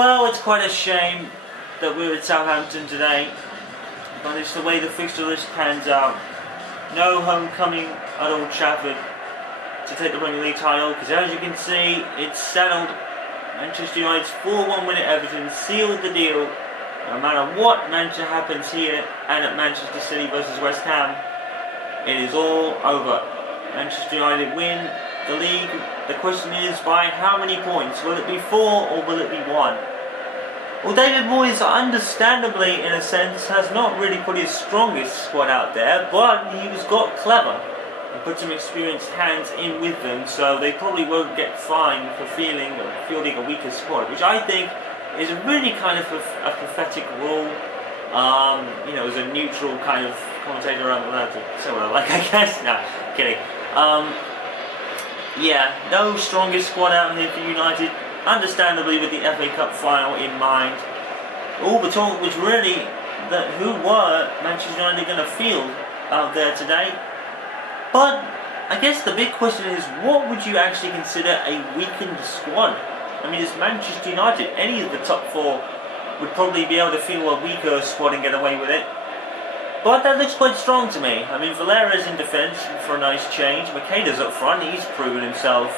Well, it's quite a shame that we're at Southampton today, but it's the way the fixture list pans out. No homecoming at Old Trafford to take the Premier League title, because as you can see, it's settled. Manchester United's 4-1 win at Everton sealed the deal. No matter what Manchester happens here and at Manchester City versus West Ham, it is all over. Manchester United win the league. The question is, by how many points? Will it be 4 or will it be 1? Well, David Moyes, understandably in a sense, has not really put his strongest squad out there, but he was got clever and put some experienced hands in with them, so they probably won't get fined for fielding a weaker squad, which I think is really kind of a pathetic rule. As a neutral kind of commentator, I'm allowed to say what I like, I guess. No, kidding. No strongest squad out here for United, understandably with the FA Cup final in mind. All the talk was really that who were Manchester United going to field out there today. But I guess the big question is, what would you actually consider a weakened squad? I mean, it's Manchester United. Any of the top 4 would probably be able to field a weaker squad and get away with it. But that looks quite strong to me. I mean, Valera's in defence for a nice change. Makeda's up front. He's proven himself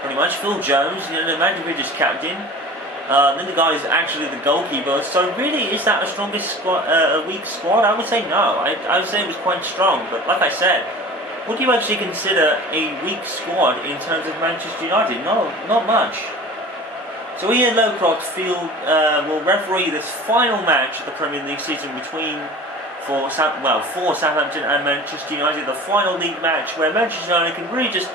pretty much. Phil Jones, the Manchester is captain. Then the guy is actually the goalkeeper. So really, is that a strongest squad, a weak squad? I would say no. I would say it was quite strong. But like I said, what do you actually consider a weak squad in terms of Manchester United? No, not much. So Ian Lowcroft will referee this final match of the Premier League season for Southampton and Manchester United, the final league match where Manchester United can really just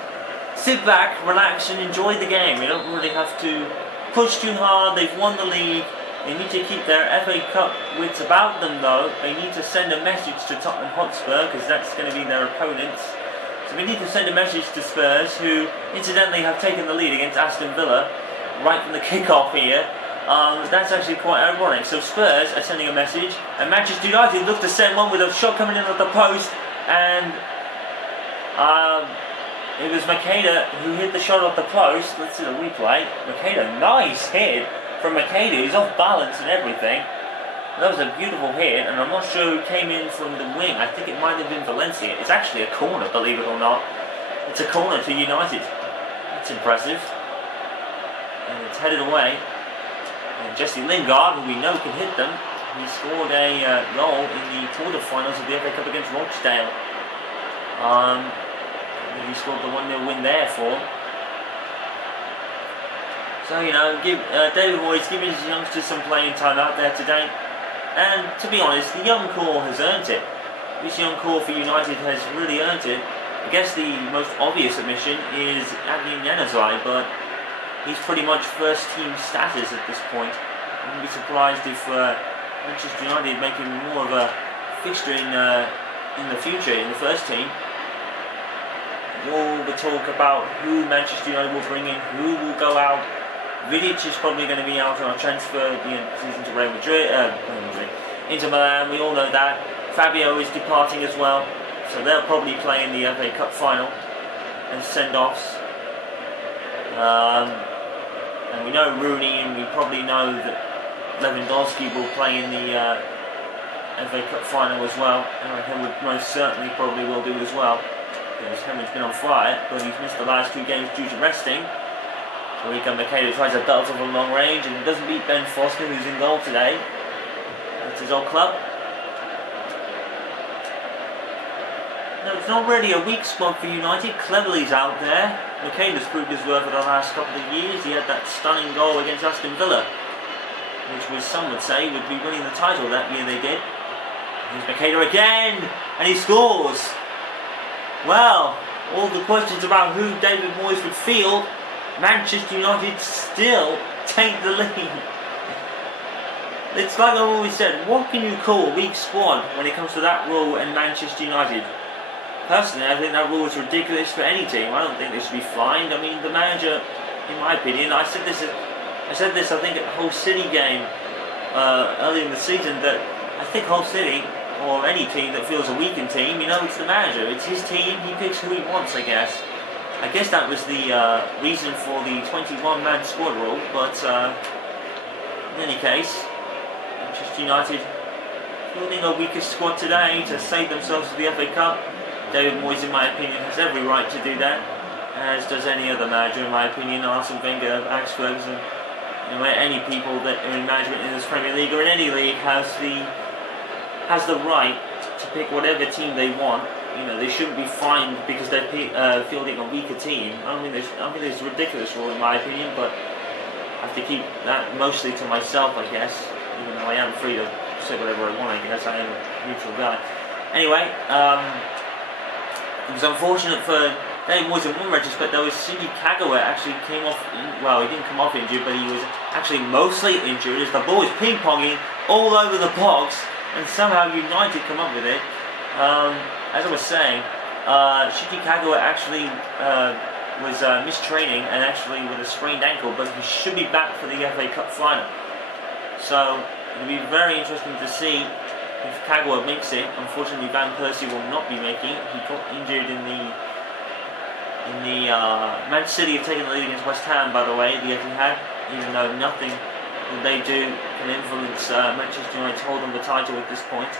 sit back, relax and enjoy the game. You don't really have to push too hard. They've won the league. They need to keep their FA Cup wits about them though. They need to send a message to Tottenham Hotspur, because that's going to be their opponents. So we need to send a message to Spurs, who incidentally have taken the lead against Aston Villa right from the kick-off here. That's actually quite ironic. So Spurs are sending a message, and Manchester United look to send one with a shot coming in at the post, and it was Makeda who hit the shot off the post. Let's see the replay. Makeda, nice hit from Makeda. He's off balance and everything. That was a beautiful hit, and I'm not sure who came in from the wing. I think it might have been Valencia. It's actually a corner, believe it or not. It's a corner to United. That's impressive. And it's headed away. And Jesse Lingard, who we know can hit them, he scored a goal in the quarter-finals of the FA Cup against Rochdale. He scored the 1-0 win there for. So, David Moyes giving his youngsters some playing time out there today. And to be honest, the young core has earned it. This young core for United has really earned it. I guess the most obvious omission is Adrian Januzaj, but he's pretty much first team status at this point. I wouldn't be surprised if Manchester United making more of a fixture in the future in the first team. All the talk about who Manchester United will bring in, who will go out. Vidic is probably going to be out on a transfer the season to Real Madrid, Inter Milan. We all know that. Fabio is departing as well, so they'll probably play in the FA Cup final and send-offs. And we know Rooney, and we probably know that Lewandowski will play in the FA Cup final as well. And Henwood most certainly probably will do as well, because Henwood's been on fire, but he's missed the last 2 games due to resting. So here comes Makeda, tries a belt from long range and doesn't beat Ben Foster, who's in goal today. That's his old club. No, it's not really a weak squad for United. Cleverly's out there. Makeda's proved his worth for the last couple of years. He had that stunning goal against Aston Villa, which was, some would say, would be winning the title that year they did. Here's Makeda again, and he scores. Well, all the questions about who David Moyes would field, Manchester United still take the lead. It's like I've always said, what can you call a weak squad when it comes to that rule in Manchester United? Personally, I think that rule is ridiculous for any team. I don't think they should be fined. I mean, the manager, in my opinion, I said this I think at the Hull City game earlier in the season, that I think Hull City, or any team that feels a weakened team, it's the manager. It's his team. He picks who he wants, I guess. I guess that was the reason for the 21-man squad rule, but In any case, Manchester United building a weaker squad today to save themselves to the FA Cup. David Moyes, in my opinion, has every right to do that, as does any other manager, in my opinion. Arsene Wenger, Alex Ferguson, any people that are in management in this Premier League or in any league has the right to pick whatever team they want. They shouldn't be fined because they're fielding a weaker team. I think it's a ridiculous rule, in my opinion, but I have to keep that mostly to myself, I guess, even though I am free to say whatever I want. I guess I am a neutral guy. Anyway, it was unfortunate for David Moyes in one retrospect. There was Shinji Kagawa actually came off. Well, he didn't come off injured, but he was actually mostly injured as the ball was ping-ponging all over the box, and somehow United come up with it. As I was saying, Shinji Kagawa actually was mistraining and actually with a sprained ankle, but he should be back for the FA Cup final. So it'll be very interesting to see if Kagawa makes it. Unfortunately, Van Persie will not be making it. He got injured in the Manchester City have taken the lead against West Ham, by the way, the Etihad, even though nothing that they do can influence Manchester United's hold on the title at this point.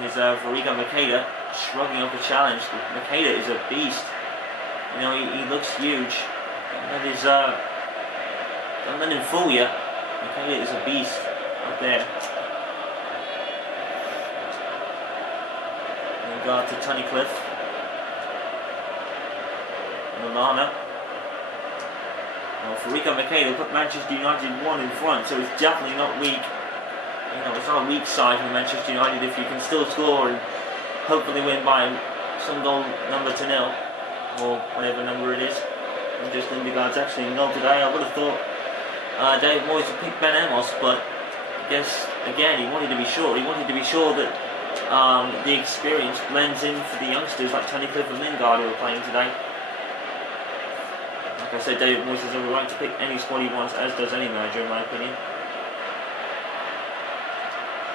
Here's Fariga Makeda shrugging up a challenge. Makeda is a beast. He looks huge. Don't let him fool you. Makeda is a beast up there. Regard to Tunnicliffe. Milana. Well, Fariga Makeda put Manchester United 1 in front, so it's definitely not weak. It's not a weak side for Manchester United if you can still score and hopefully win by some goal number to 0 or whatever number it is. And just Lindegaard's actually 0 today. I would have thought David Moyes would pick Ben Amos, but I guess again he wanted to be sure. He wanted to be sure that the experience blends in for the youngsters like Tunnicliffe and Lingard who are playing today. Like I said, David Moyes has every right to pick any squad he wants, as does any manager, in my opinion.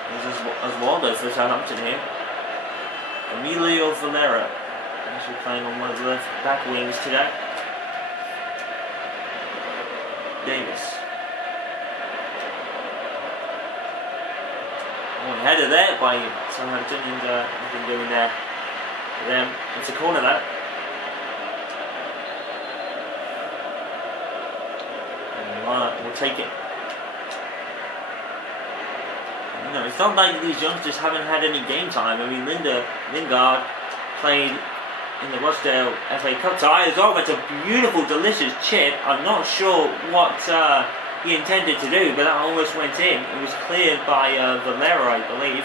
This is Oswaldo for Southampton here. Emilio Valera, actually playing on one of the left back wings today. Davis. Oh, header there by Southampton, and nothing doing there for them. It's a corner, that. And we'll take it. It's not like these youngsters haven't had any game time. I mean, Lingard played in the Rochdale FA Cup tie as well. That's a beautiful, delicious chip. I'm not sure what he intended to do, but that almost went in. It was cleared by Valera, I believe.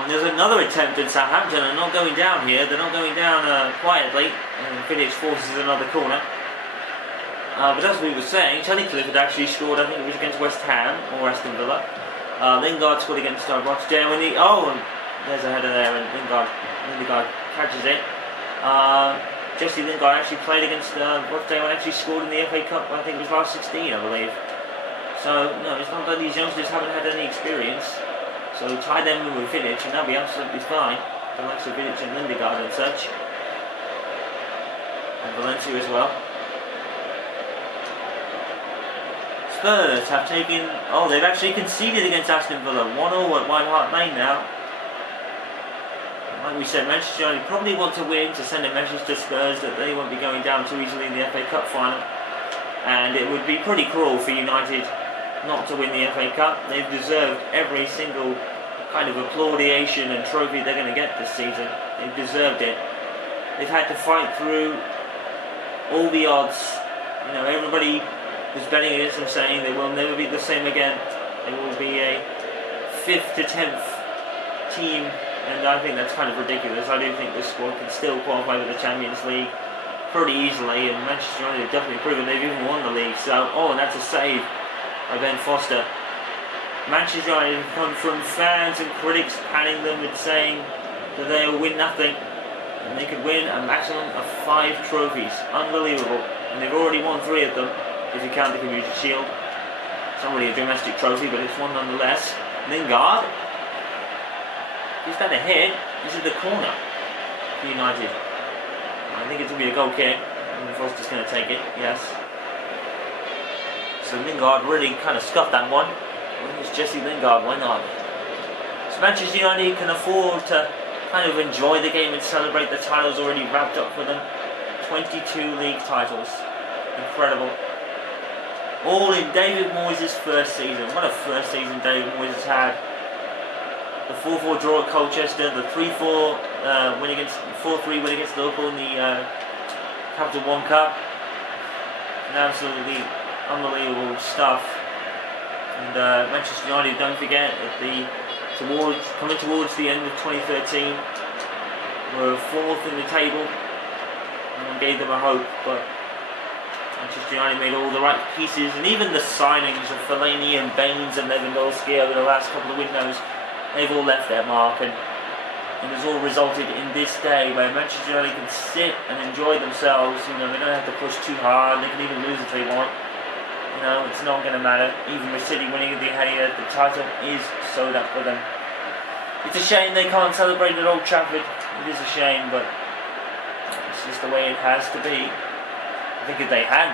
And there's another attempt at Southampton. They're not going down here. They're not going down quietly. And Phoenix forces another corner. But as we were saying, Tunnicliffe had actually scored, I think it was against West Ham or Aston Villa. Lingard scored against Rochdale, and there's a header there, and Lingard catches it. Jesse Lingard actually played against Rochdale and actually scored in the FA Cup, I think it was last 16, I believe. So, no, it's not that these youngsters haven't had any experience. So tie them in with Vidic, and they'll be absolutely fine. The likes of Vidic and Lindegaard and such. And Valencia as well. Spurs have taken. They've actually conceded against Aston Villa. 1-0 at White Hart Lane now. Like we said, Manchester United probably want to win to send a message to Spurs that they won't be going down too easily in the FA Cup final. And it would be pretty cruel for United not to win the FA Cup. They've deserved every single kind of applaudation and trophy they're going to get this season. They've deserved it. They've had to fight through all the odds. Everybody was betting against them, saying they will never be the same again. They will be a 5th to 10th team, and I think that's kind of ridiculous. I do think this squad can still qualify for the Champions League pretty easily, and Manchester United have definitely proven they've even won the league. So, and that's a save by Ben Foster. Manchester United have come from fans and critics panning them and saying that they'll win nothing, and they could win a maximum of 5 trophies. Unbelievable. And they've already won 3 of them, if you count the Community Shield. It's not really a domestic trophy, but it's one nonetheless. Lingard. He's had a hit. This is the corner for United. I think it's going to be a goal kick. And Foster's going to take it, yes. So Lingard really kind of scuffed that one. It's Jesse Lingard, why not? So Manchester United can afford to kind of enjoy the game and celebrate the titles already wrapped up for them. 22 league titles. Incredible. All in David Moyes' first season. What a first season David Moyes has had. The 4-4 draw at Colchester, the 3-4 win against 4-3 win against Liverpool in the Capital One Cup. And absolutely unbelievable stuff. And Manchester United, don't forget, coming towards the end of 2013, were 4th in the table. And gave them a hope, but Manchester United made all the right pieces, and even the signings of Fellaini and Baines and Lewandowski over the last couple of windows, they've all left their mark, and it's all resulted in this day where Manchester United can sit and enjoy themselves. You know, they don't have to push too hard. They can even lose if they want. You know, it's not going to matter. Even with City winning the Etihad, the title is sewed up for them. It's a shame they can't celebrate at Old Trafford. It is a shame, but it's just the way it has to be. I think if they had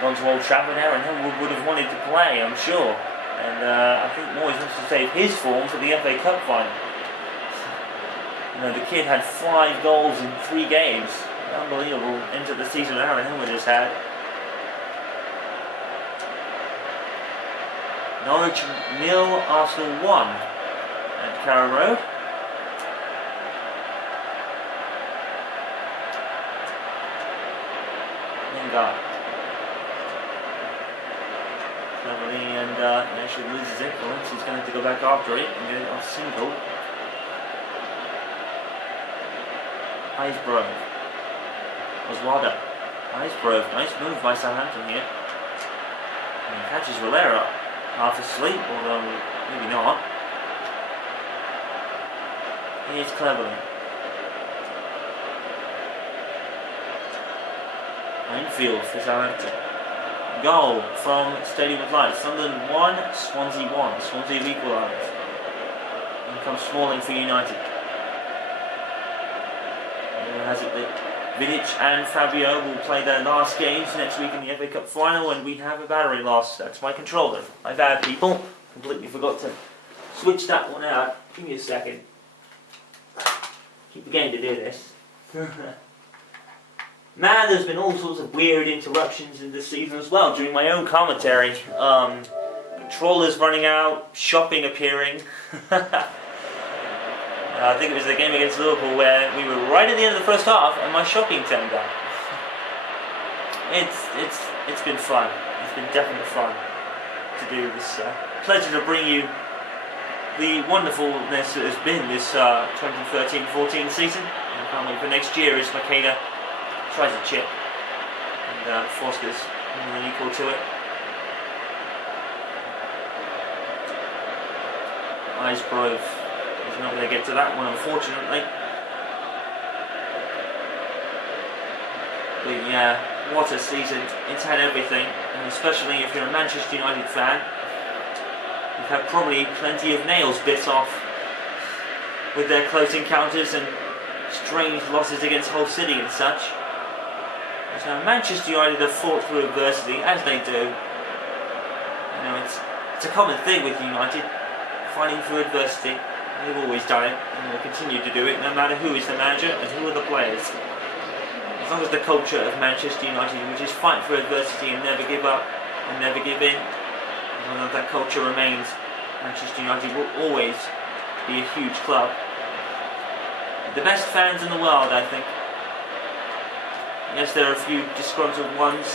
gone to Old Trafford, Aaron Hill would have wanted to play, I'm sure. And I think Moyes wants to save his form for the FA Cup final. You know, the kid had 5 goals in 3 games. Unbelievable end to the season Aaron Hill just had. Norwich 0, Arsenal 1 at Carrow Road. Lingard. Cleverly, and he actually loses it. Once he's going to have to go back after it and get it off single. Icegrove. Oswaldo. Icegrove. Nice move by Southampton here. And he catches Valera half asleep, although maybe not. Here's Cleverly. Infield for Southampton. Goal from Stadium of Light. Sunderland 1, Swansea 1. Swansea have equalised. And comes Smalling for United. And has it that Vidic and Fabio will play their last games next week in the FA Cup final, and we have a battery loss. That's my controller. My bad, people. Completely forgot to switch that one out. Give me a second. Keep the game to do this. Man, there's been all sorts of weird interruptions in this season as well during my own commentary. Controllers running out, shopping appearing. I think it was the game against Liverpool where we were right at the end of the first half and my shopping turned on. It's been fun. It's been definitely fun to do this. Pleasure to bring you the wonderfulness that has been this 2013-14 season. I can't wait for next year as Makeda tries a chip and Foster's equal to it. Icegrove is not going to get to that one, unfortunately. But yeah, what a season. It's had everything, and especially if you're a Manchester United fan, you've had probably plenty of nails bit off with their close encounters and strange losses against Hull City and such. So Manchester United have fought through adversity, as they do. You know, it's a common thing with United, fighting through adversity. They've always done it, and will continue to do it, no matter who is the manager and who are the players. As long as the culture of Manchester United, which is fight through adversity and never give up and never give in, as long as that culture remains, Manchester United will always be a huge club. The best fans in the world, I think. Yes, there are a few disgruntled ones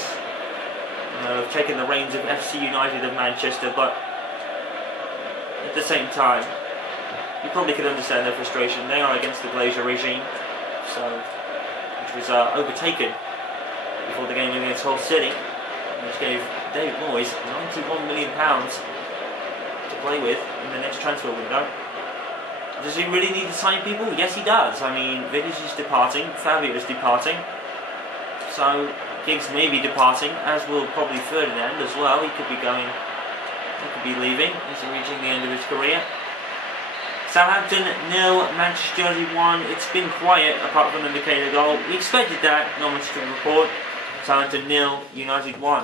who have taken the reins of FC United of Manchester, but at the same time, you probably could understand their frustration. They are against the Glazer regime, which was overtaken before the game against Hull City, which gave David Moyes £91 million to play with in the next transfer window. Does he really need to sign people? Yes, he does. I mean, Vidic is departing, Fabio is departing. So Giggs may be departing, as will probably Ferdinand as well. He could be leaving. He's reaching the end of his career. Southampton 0, Manchester United 1. It's been quiet apart from the Michaela goal. We expected that, not much to report. Southampton 0, United 1.